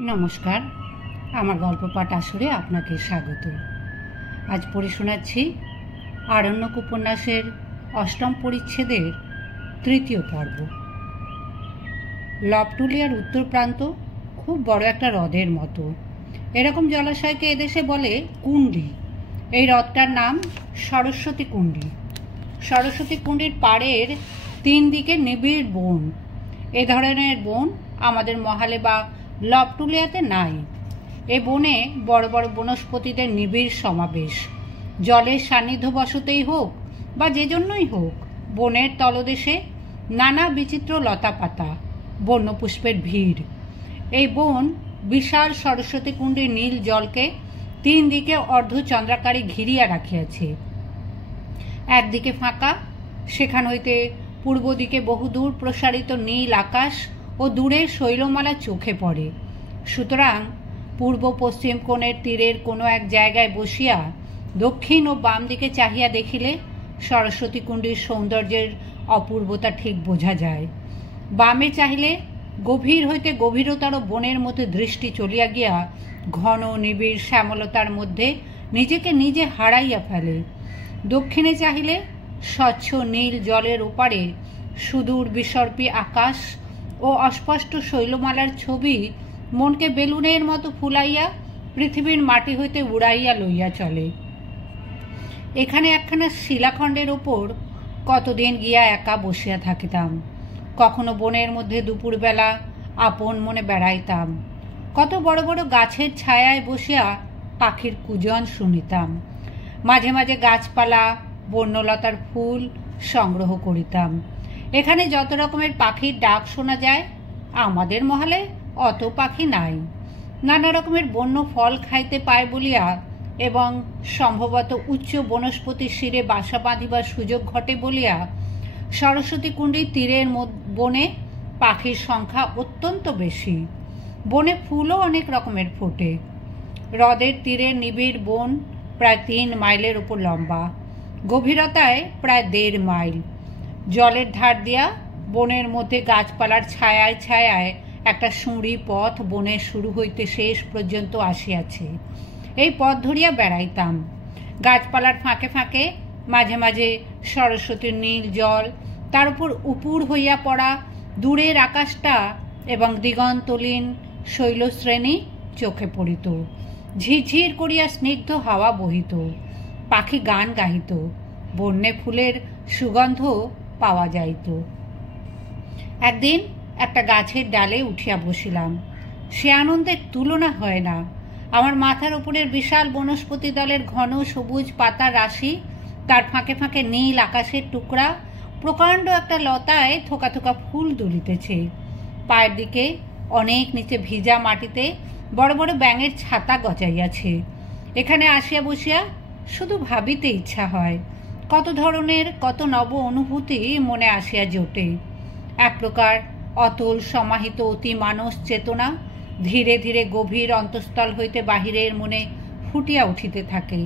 নমস্কার, আমার গল্প পাঠ আসরে আপনাকে স্বাগত। আজ পড়ে শোনাচ্ছি আরণ্যক উপন্যাসের ৮ম পরিচ্ছেদের ৩য় পর্ব। লবটুলিয়ার উত্তর প্রান্ত খুব বড় একটা হ্রদের মতো। এরকম জলাশয়কে এদেশে বলে কুণ্ডি। এই হ্রদটার নাম সরস্বতী কুণ্ডি। সরস্বতী কুণ্ডির পাড়ের ৩ দিকে নিবিড় বন। এ ধরনের বন আমাদের মহালে বা লবটুলিয়াতে নাই। এ বনে বড় বড় বনস্পতিদের নিবিড় সমাবেশ। জলের সান্নিধ্যবশতেই হোক বা যে জন্যই হোক, বনের তলদেশে নানা বিচিত্র লতাপাতা, বন্যপুষ্পের ভিড়। এই বন বিশাল সরস্বতী কুণ্ডের নীল জলকে ৩ দিকে অর্ধচন্দ্রাকারে ঘিরিয়া রাখিয়াছে। একদিকে ফাঁকা, সেখান হইতে পূর্ব দিকে বহুদূর প্রসারিত নীল আকাশ ও দূরের শৈলমালা চোখে পড়ে। সুতরাং পূর্ব পশ্চিম কোণের তীরের কোনো এক জায়গায় বসিয়া দক্ষিণ ও বাম দিকে চাহিয়া দেখিলে সরস্বতী কুণ্ডীর সৌন্দর্যের অপূর্বতা ঠিক বোঝা যায়। বামে চাহিলে গভীর হইতে গভীরতর বনের মধ্যে দৃষ্টি চলিয়া গিয়া ঘন নিবিড় শ্যামলতার মধ্যে নিজেকে নিজে হারাইয়া ফেলে। দক্ষিণে চাহিলে স্বচ্ছ নীল জলের ওপারে সুদূর বিসর্পী আকাশ ও অস্পষ্ট শৈলমালার ছবি মনকে বেলুনের মতো ফুলাইয়া পৃথিবীর মাটি হইতে উড়াইয়া লইয়া চলে। এখানে একখানা শিলাখণ্ডের ওপর কতদিন গিয়া একা বসিয়া থাকিতাম। কখনো বনের মধ্যে দুপুরবেলা আপন মনে বেড়াইতাম। কত বড় বড় গাছের ছায়ায় বসিয়া পাখির কুজন শুনিতাম। মাঝে মাঝে গাছপালা, বন্যলতার ফুল সংগ্রহ করিতাম। এখানে যত রকমের পাখির ডাক শোনা যায়, আমাদের মহলে অত পাখি নাই। নানা রকমের বন্য ফল খাইতে পায় বলিয়া এবং সম্ভবত উচ্চ বনস্পতির শিরে বাসা বাঁধিবার সুযোগ ঘটে বলিয়া সরস্বতী কুণ্ডীর তীরের বনে পাখির সংখ্যা অত্যন্ত বেশি। বনে ফুলও অনেক রকমের ফোটে। হ্রদের তীরের নিবিড় বন প্রায় ৩ মাইলের উপর লম্বা, গভীরতায় প্রায় ১.৫ মাইল। জলের ধার দিয়া বনের মধ্যে গাছপালার ছায়ায় ছায়ায় একটা সুঁড়ি পথ বনের শুরু হইতে শেষ পর্যন্ত আসিয়াছে। এই পথ ধরিয়া বেড়াইতাম। গাছপালার ফাঁকে ফাঁকে মাঝে মাঝে সরস্বতীর নীল জল, তার উপর উপুর হইয়া পড়া দূরের আকাশটা এবং দিগন্তলীন শৈলশ্রেণী চোখে পড়িত। ঝিরঝির করিয়া স্নিগ্ধ হাওয়া বহিত। পাখি গান গাহিত। বন্যে ফুলের সুগন্ধ পাওয়া যাইত। একদিন একটা গাছের ডালে উঠিয়া বসিলাম। সে আনন্দের তুলনা হয় না। আমার মাথার উপরের বিশাল বনস্পতি দলের ঘন সবুজ পাতার রাশি, তার ফাঁকে ফাঁকে নীল আকাশের টুকরা, প্রকাণ্ড একটা লতায় থোকা থোকা ফুল দুলিতেছে। পায়ের দিকে অনেক নিচে ভিজা মাটিতে বড় বড় ব্যাঙের ছাতা গজাইয়াছে। এখানে আসিয়া বসিয়া শুধু ভাবিতে ইচ্ছা হয়। কত ধরনের কত নব অনুভূতি মনে আসিয়া জোটে। এক প্রকার অতল সমাহিত অতি মানস চেতনা ধীরে ধীরে গভীর অন্তঃস্থল হইতে বাহিরের মনে ফুটিয়া উঠিতে থাকে।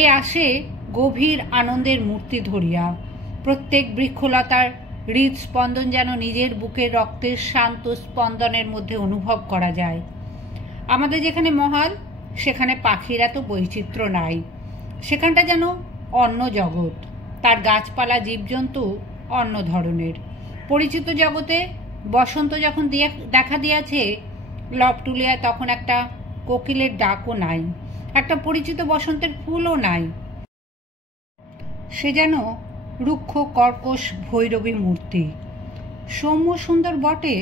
এ আসে গভীর আনন্দের মূর্তি ধরিয়া। প্রত্যেক বৃক্ষলতার হৃদস্পন্দন যেন নিজের বুকের রক্তের শান্ত স্পন্দনের মধ্যে অনুভব করা যায়। আমাদের যেখানে মহল, সেখানে পাখির এত বৈচিত্র্য নাই। সেখানটা যেন অন্য জগৎ। তার গাছপালা জীবজন্তু অন্য ধরনের। পরিচিত জগতে বসন্ত যখন দেখা দিয়াছে, লবটুলিয়ায় তখন একটা কোকিলের ডাকও নাই, একটা পরিচিত বসন্তের ফুলও নাই। সে যেন রুক্ষ কর্কশ ভৈরবী মূর্তি। সৌম্য সুন্দর বটে,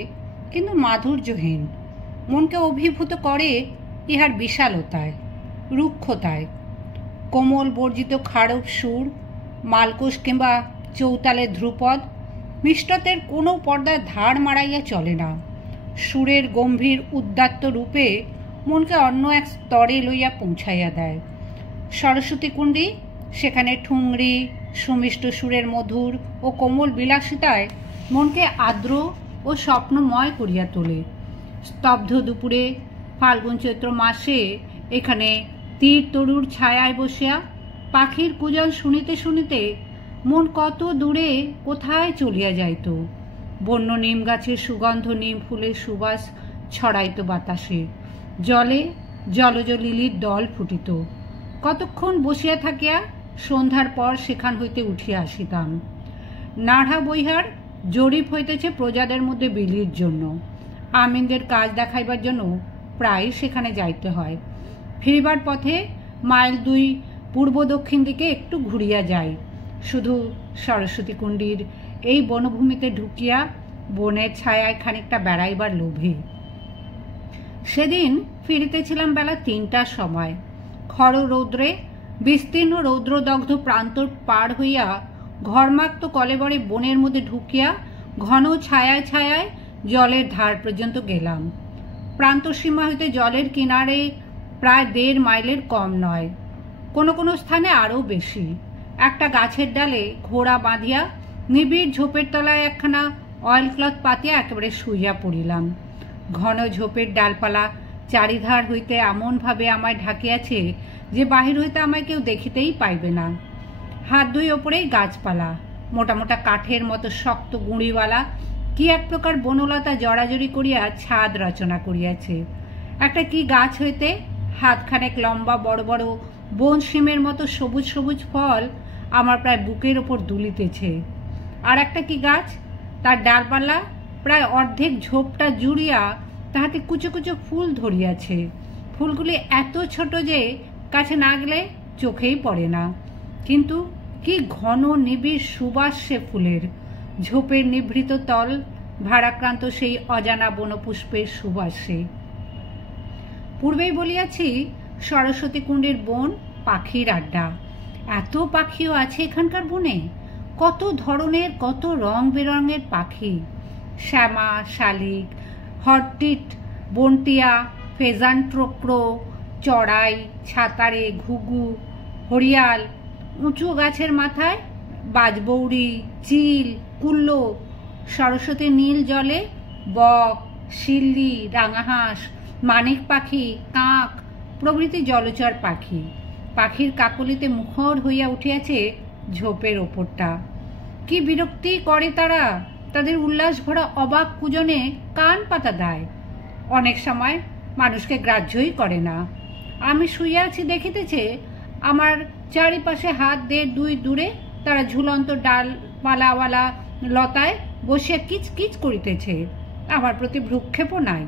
কিন্তু মাধুর্যহীন। মনকে অভিভূত করে ইহার বিশালতায়, রুক্ষতায়। কোমল বর্জিত খাড়ব সুর, মালকোষ কিংবা চৌতালের ধ্রুপদ, মিষ্টতের কোনো পর্দায় ধার মারাইয়া চলে না। সুরের গম্ভীর উদ্দাত্ত রূপে মনকে অন্য এক স্তরে লইয়া পৌঁছাইয়া দেয়। সরস্বতী কুণ্ডী সেখানে ঠুংরি সুমিষ্ট সুরের মধুর ও কোমল বিলাসিতায় মনকে আর্দ্র ও স্বপ্নময় করিয়া তোলে। স্তব্ধ দুপুরে ফাল্গুন চৈত্র মাসে এখানে তীর তরুর ছায়ায় বসিয়া পাখির কুজন শুনিতে শুনিতে মন কত দূরে কোথায় চলিয়া যাইত। বন্য নিম গাছের সুগন্ধ, নিম ফুলের সুবাস ছড়াইত বাতাসে। জলে জলজ লিলির দল ফুটিত। কতক্ষণ বসিয়া থাকিয়া সন্ধ্যার পর সেখান হইতে উঠিয়া আসিতাম। নাড়া বইহার জরিপ হইতেছে প্রজাদের মধ্যে বিলির জন্য। আমিনদের কাজ দেখাইবার জন্য প্রায় সেখানে যাইতে হয়। ফিরিবার পথে মাইল 2 পূর্ব দক্ষিণ দিকে একটু ঘুরিয়া যাই, শুধু সরস্বতী কুণ্ডীর এই বনভূমিতে ঢুকিয়া বনের ছায়ায় খানিকটা বেড়াইবার লোভে। সেদিন ফিরিতেছিলাম বেলা 3টার সময়। খড় রৌদ্রে বিস্তীর্ণ রৌদ্রদগ্ধ প্রান্তর পার হইয়া ঘরমাক্ত কলেবরে বনের মধ্যে ঢুকিয়া ঘন ছায়ায় ছায়ায় জলের ধার পর্যন্ত গেলাম। প্রান্তসীমা হইতে জলের কিনারে প্রায় 1.5 মাইলের কম নয়, কোনো কোনো স্থানে আরও বেশি। একটা গাছের ডালে ঘোড়া বাঁধিয়া নিবিড় ঝোপের তলায় একখানা অয়েল ক্লথ পাতিয়া একেবারে শুইয়া পড়িলাম। ঘন ঝোপের ডালপালা চারিধার হইতে এমনভাবে আমায় ঢাকিয়াছে যে বাহির হইতে আমায় কেউ দেখিতেই পাইবে না। হাত 2 ওপরেই গাছপালা, মোটা মোটা কাঠের মতো শক্ত গুঁড়িওয়ালা কি এক প্রকার বনলতা জড়াজড়ি করিয়া ছাদ রচনা করিয়াছে। একটা কি গাছ হইতে হাতখানেক লম্বা বড় বড় বন শিমের মতো সবুজ সবুজ ফল আমার প্রায় বুকের ওপর দুলিতেছে। আর একটা কি গাছ, তার ডালপালা প্রায় অর্ধেক ঝোপটা জুড়িয়া তাহাতে কুচো কুচো ফুল ধরিয়াছে। ফুলগুলি এত ছোট যে কাছে না গেলে চোখেই পড়ে না, কিন্তু কি ঘন নিবিড় সুবাস সে ফুলের। ঝোপের নিভৃত তল ভারাক্রান্ত সেই অজানা বনপুষ্পের সুবাসে। পূর্বেই বলিয়াছি সরস্বতী কুণ্ডের বন পাখির আড্ডা। এত পাখিও আছে এখানকার বনে, কত ধরনের কত রং বেরঙের পাখি। শ্যামা, শালিক, হরটিট, বনটিয়া, ফেজান্ট্রোক্রো, চড়াই, ছাতারে, ঘুঘু, হরিয়াল, উঁচু গাছের মাথায় বাজবৌড়ি, চিল, কুল্লো, সরস্বতী নীল জলে বক, শিল্লি, রাঙাহাঁস, মানিক পাখি, কাক প্রভৃতি জলচর পাখি। পাখির কাকলিতে মুখর হইয়া উঠিয়াছে ঝোপের ওপরটা। কি বিরক্তি করে তারা, তাদের উল্লাস ভরা অবাক কুজনে কান পাতা দেয়। অনেক সময় মানুষকে গ্রাহ্যই করে না। আমি শুইয়া আছি দেখিতেছে, আমার চারিপাশে হাত 1.5 দূরে তারা ঝুলন্ত ডালপালাওয়ালা লতায় বসিয়া কিচকিচ করিতেছে। আমার প্রতি ভ্রুক্ষেপও নাই।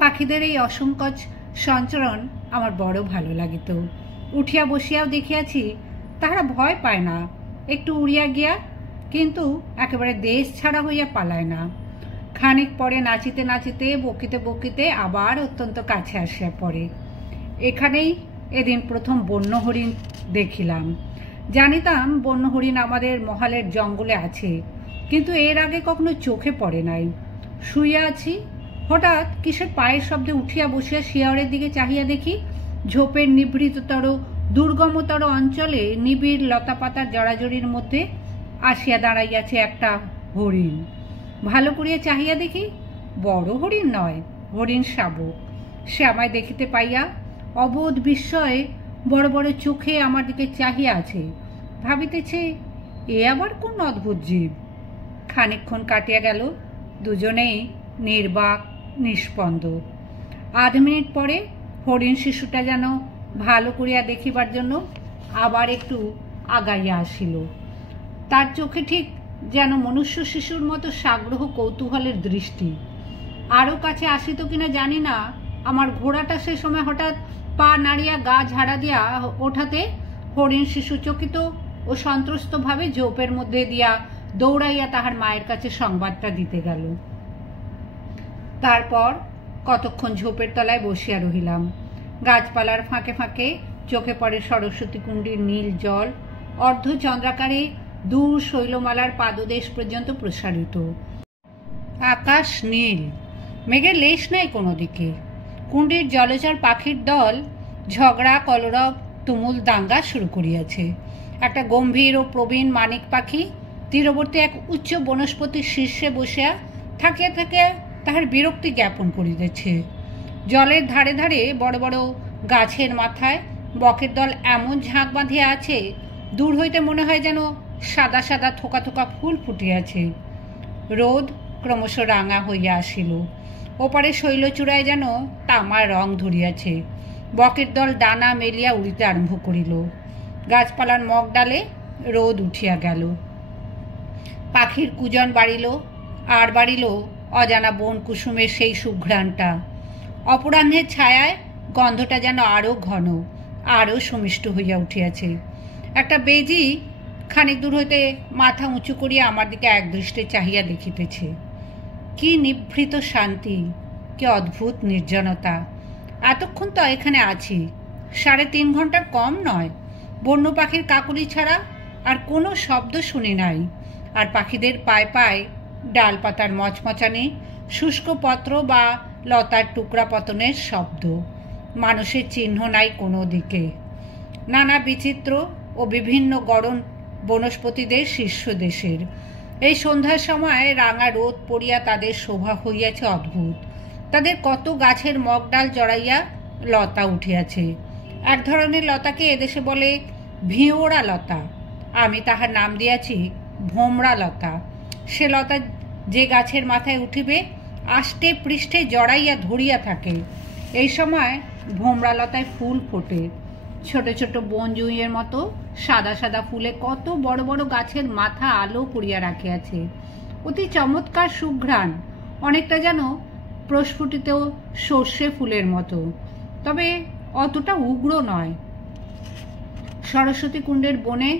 পাখিদের এই অসংকোচ সঞ্চরণ আমার বড় ভালো লাগিত। উঠিয়া বসিয়াও দেখিয়াছি তাহারা ভয় পায় না, একটু উড়িয়া গিয়া কিন্তু একেবারে দেশ ছাড়া হইয়া পালায় না। খানিক পরে নাচিতে নাচিতে বকিতে বকিতে আবার অত্যন্ত কাছে আসিয়া পড়ে। এখানেই এদিন প্রথম বন্য হরিণ দেখিলাম। জানিতাম বন্য হরিণ আমাদের মহালের জঙ্গলে আছে, কিন্তু এর আগে কখনো চোখে পড়ে নাই। শুইয়া আছি, হঠাৎ কিসের পায়ের শব্দে উঠিয়া বসিয়া শিয়রের দিকে চাহিয়া দেখি ঝোপের নিভৃততর দুর্গমতর অঞ্চলে নিবিড় লতাপাতার জড়াজড়ির মধ্যে আসিয়া দাঁড়াইয়াছে একটা হরিণ। ভালো করিয়া চাহিয়া দেখি বড় হরিণ নয়, হরিণ শাবক। সে আমায় দেখিতে পাইয়া অবোধ বিস্ময়ে বড় বড় চোখে আমার দিকে চাহিয়া আছে। ভাবিতেছে এ আবার কোন অদ্ভুত জীব। খানিকক্ষণ কাটিয়া গেল, দুজনেই নির্বাক নিষ্পন্দ। আধ মিনিট পরে হরিণ শিশুটা যেন ভালো করিয়া দেখিবার জন্য আবার একটু আগাইয়া আসিল। তার চোখে ঠিক যেন মনুষ্য শিশুর মতো সাগ্রহ কৌতূহলের দৃষ্টি। আরও কাছে আসিত কিনা জানি না, আমার ঘোড়াটা সে সময় হঠাৎ পা নাড়িয়া গা ঝাড়া দিয়া ওঠাতে হরিণ শিশু চকিত ও সন্ত্রস্তভাবে ঝোপের মধ্যে দিয়া দৌড়াইয়া তাহার মায়ের কাছে সংবাদটা দিতে গেল। তারপর কতক্ষণ ঝোপের তলায় বসিয়া রহিলাম। গাছপালার ফাঁকে ফাঁকে চোখে পড়ে সরস্বতী কুণ্ডীর নীল জল, অর্ধচন্দ্রাকারে দূর শৈলমালার পাদদেশ পর্যন্ত প্রসারিত। আকাশ নীল, মেঘের লেশ নাই কোনো দিকে। কুণ্ডীর জলচর পাখির দল ঝগড়া কলরব তুমুল দাঙ্গা শুরু করিয়াছে। একটা গম্ভীর ও প্রবীণ মানিক পাখি তীরবর্তী এক উচ্চ বনস্পতির শীর্ষে বসিয়া থাকিয়া থাকিয়া তাহার বিরক্তি জ্ঞাপন করিতেছে। জলের ধারে ধারে বড় বড় গাছের মাথায় বকের দল এমন ঝাঁক বাঁধিয়া আছে, দূর হইতে মনে হয় যেন সাদা সাদা থোকা থোকা ফুল ফুটিয়াছে। রোদ ক্রমশ রাঙা হইয়া আসিল। ওপারে শৈলচূড়ায় যেন তামার রং ধরিয়াছে। বকের দল ডানা মেলিয়া উড়িতে আরম্ভ করিল। গাছপালার মগডালে রোদ উঠিয়া গেল। পাখির কুজন বাড়িল, আর বাড়িল অজানা বন কুসুমের সেই সুঘ্রাণটা। অপরাহ্নের ছায়ায় গন্ধটা যেন আরও ঘন, আরও সুমিষ্ট হইয়া উঠিয়াছে। একটা বেজি খানিক দূর হইতে মাথা উঁচু করিয়া আমার দিকে একদৃষ্টে চাহিয়া দেখিতেছে। কি নিভৃত শান্তি, কি অদ্ভুত নির্জনতা! এতক্ষণ তো এখানে আছি, 3.5 ঘন্টার কম নয়। বন্য পাখির কাকলি ছাড়া আর কোনো শব্দ শুনি নাই। আর পাখিদের পায়ে পায়ে ডালপাতার মচমচানি, শুষ্ক পত্র বা লতার টুকরা পতনের শব্দ। মানুষের চিহ্ন নাই কোনো দিকে। নানা বিচিত্র ও বিভিন্ন গড়ন বনস্পতিদের শীর্ষ দেশের। এই সন্ধ্যার সময় রাঙা রোদ পড়িয়া তাদের শোভা হইয়াছে অদ্ভুত। তাদের কত গাছের মগডাল জড়াইয়া লতা উঠিয়াছে। এক ধরনের লতাকে এদেশে বলে ভিওড়া লতা, আমি তাহার নাম দিয়াছি ভোমরা লতা। সে লতা যে গাছের মাথায় উঠিবে আষ্টে পৃষ্ঠে জড়াইয়া ধরিয়া থাকে। এই সময় ভোমরা লতায় ফুল ফোটে, ছোট ছোট বনজুঁইয়ের মতো সাদা সাদা ফুলে কত বড় বড় গাছের মাথা আলো করিয়া রাখিয়াছে। অতি চমৎকার সুঘ্রাণ, অনেকটা যেন প্রস্ফুটিত সর্ষে ফুলের মতো, তবে অতটা উগ্র নয়। সরস্বতী কুণ্ডের বনে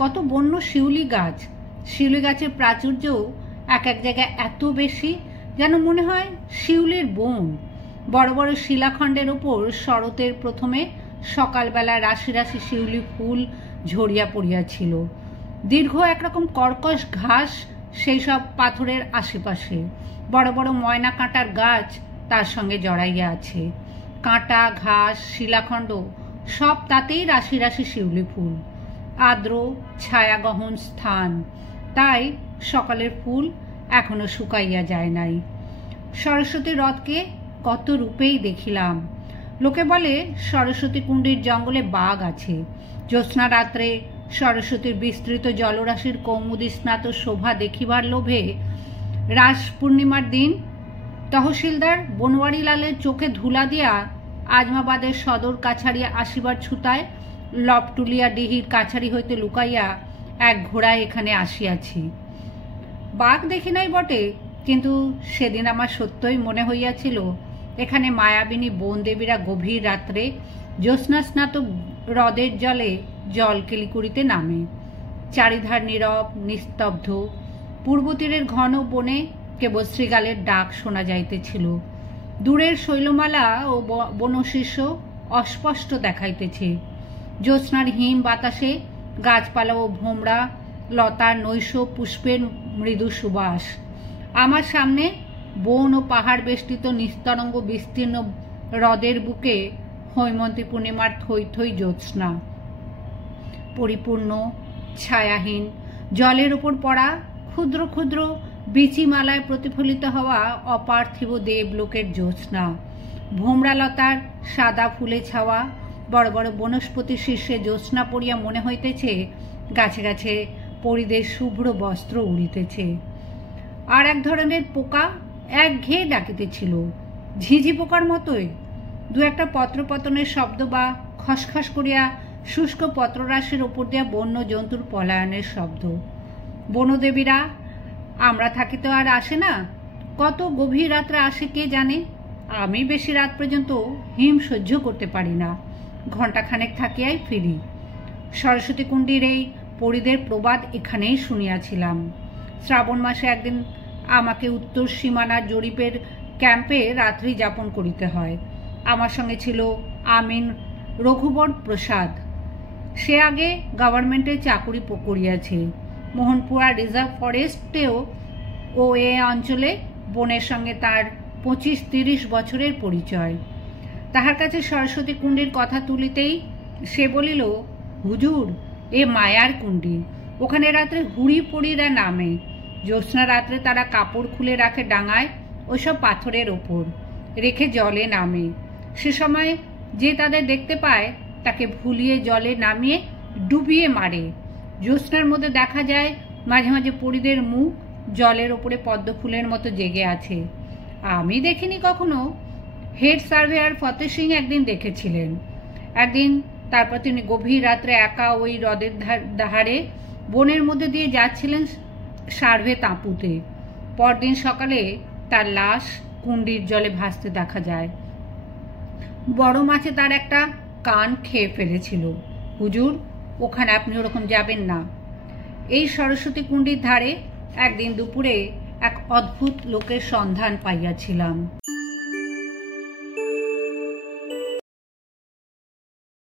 কত বন্য শিউলি গাছ। শিউলি গাছের প্রাচুর্য এক এক জায়গায় এত বেশি যেন মনে হয় শিউলির বন। বড় বড় শিলাখণ্ডের ওপর শরতের প্রথমে সকালবেলা রাশি রাশি শিউলি ফুল ঝরিয়া পড়িয়াছিল। দীর্ঘ একরকম কর্কশ ঘাস সেই সব পাথরের আশেপাশে। বড় বড় ময়না কাঁটার গাছ তার সঙ্গে জড়াইয়া আছে। কাঁটা, ঘাস, শিলাখণ্ড সব তাতেই রাশি রাশি শিউলি ফুল। আর্দ্র ছায়াগহন স্থান, তাই সকালের ফুল এখনো শুকাইয়া যায় নাই। সরস্বতী হ্রদকে কত রূপেই দেখিলাম। লোকে বলে সরস্বতী কুণ্ডের জঙ্গলে বাঘ আছে। জ্যোৎস্না রাত্রে সরস্বতীর বিস্তৃত জলরাশির কৌমুদী স্নাত শোভা দেখিবার লোভে রাস পূর্ণিমার দিন তহসিলদার বনওয়ারিলালের চোখে ধুলা দিয়া আজমাবাদের সদর কাছারিয়া আসিবার ছুতায় লপটুলিয়া ডিহির কাছারি হইতে লুকাইয়া এক ঘোড়ায় এখানে আসিয়াছি। বাঘ দেখি নাই বটে, কিন্তু সেদিন আমার সত্যই মনে হইয়াছিল এখানে মায়াবিনী বনদেবীরা গভীর রাত্রে জ্যোৎস্না স্নাত হ্রদের জলে জল কেলি করিতে নামে। চারিধার নীরব নিস্তব্ধ। পূর্ব তীরের ঘন বনে কেবল শৃগালের ডাক শোনা যাইতেছিল। দূরের শৈলমালা ও বনশীর্ষ অস্পষ্ট দেখাইতেছে। জ্যোৎস্নার হিম বাতাসে গাছপালা ও ভোমরা লতার নৈশ পুষ্পের মৃদু সুবাস। আমার সামনে বন ও পাহাড় বেষ্টিত নিস্তরঙ্গ বিস্তীর্ণ হ্রদের বুকে হৈমন্তী পূর্ণিমার থই থই জ্যোৎস্না। পরিপূর্ণ ছায়াহীন জলের উপর পড়া ক্ষুদ্র ক্ষুদ্র বিচিমালায় প্রতিফলিত হওয়া অপার্থিব দেবলোকের জ্যোৎস্না। ভোমরালতার সাদা ফুলে ছাওয়া বড় বড় বনস্পতি শীর্ষে জ্যোৎস্না পড়িয়া মনে হইতেছে গাছে গাছে পরিদের শুভ্র বস্ত্র উড়িতেছে। আর এক ধরনের পোকা একঘেয়ে ডাকিতেছিল, ঝিঝি পোকার মতোই। দু একটা পত্রপতনের শব্দ বা খসখস করিয়া শুষ্ক পত্ররাশির ওপর দিয়া বন্য জন্তুর পলায়নের শব্দ। বনদেবীরা আমরা থাকি তো আর আসে না, কত গভীর রাত্রে আসে কে জানে। আমি বেশি রাত পর্যন্ত হিম সহ্য করতে পারি না, ঘণ্টাখানেক থাকিয়াই ফিরি। সরস্বতী কুণ্ডীর এই পরিদের প্রবাদ এখানেই শুনিয়াছিলাম। শ্রাবণ মাসে একদিন আমাকে উত্তর সীমানার জরিপের ক্যাম্পে রাত্রি যাপন করিতে হয়। আমার সঙ্গে ছিল আমিন রঘুবর প্রসাদ। সে আগে গভর্নমেন্টের চাকুরি করিয়াছে। মোহনপুরা রিজার্ভ ফরেস্টেও ও এ অঞ্চলে বনের সঙ্গে তার 25-30 বছরের পরিচয়। তাহার কাছে সরস্বতী কুণ্ডীর কথা তুলিতেই সে বলিল, হুজুর, এ মায়ার কুণ্ডী। ওখানে রাত্রে হুড়ি পড়িরা নামে। জ্যোৎস্না রাত্রে তারা কাপড় খুলে রাখে ডাঙায় ওইসব পাথরের ওপর, রেখে জলে নামে। সে সময় যে তাদের দেখতে পায় তাকে ভুলিয়ে জলে নামিয়ে ডুবিয়ে মারে। জ্যোৎস্নার মধ্যে দেখা যায় মাঝে মাঝে পরিদের মুখ জলের ওপরে পদ্ম ফুলের মতো জেগে আছে। আমি দেখিনি কখনো। হেড সার্ভেয়ার ফতেহ সিং একদিন দেখেছিলেন। একদিন তারপর তিনি গভীর রাত্রে একা ওই হ্রদের ধারে বনের মধ্যে দিয়ে যাচ্ছিলেন সার্ভে তাঁপুতে। পরদিন সকালে তার লাশ কুণ্ডির জলে ভাসতে দেখা যায়। বড় মাছে তার একটা কান খেয়ে ফেলেছিল। হুজুর, ওখানে আপনি ওরকম যাবেন না। এই সরস্বতী কুণ্ডির ধারে একদিন দুপুরে এক অদ্ভুত লোকের সন্ধান পাইয়াছিলাম।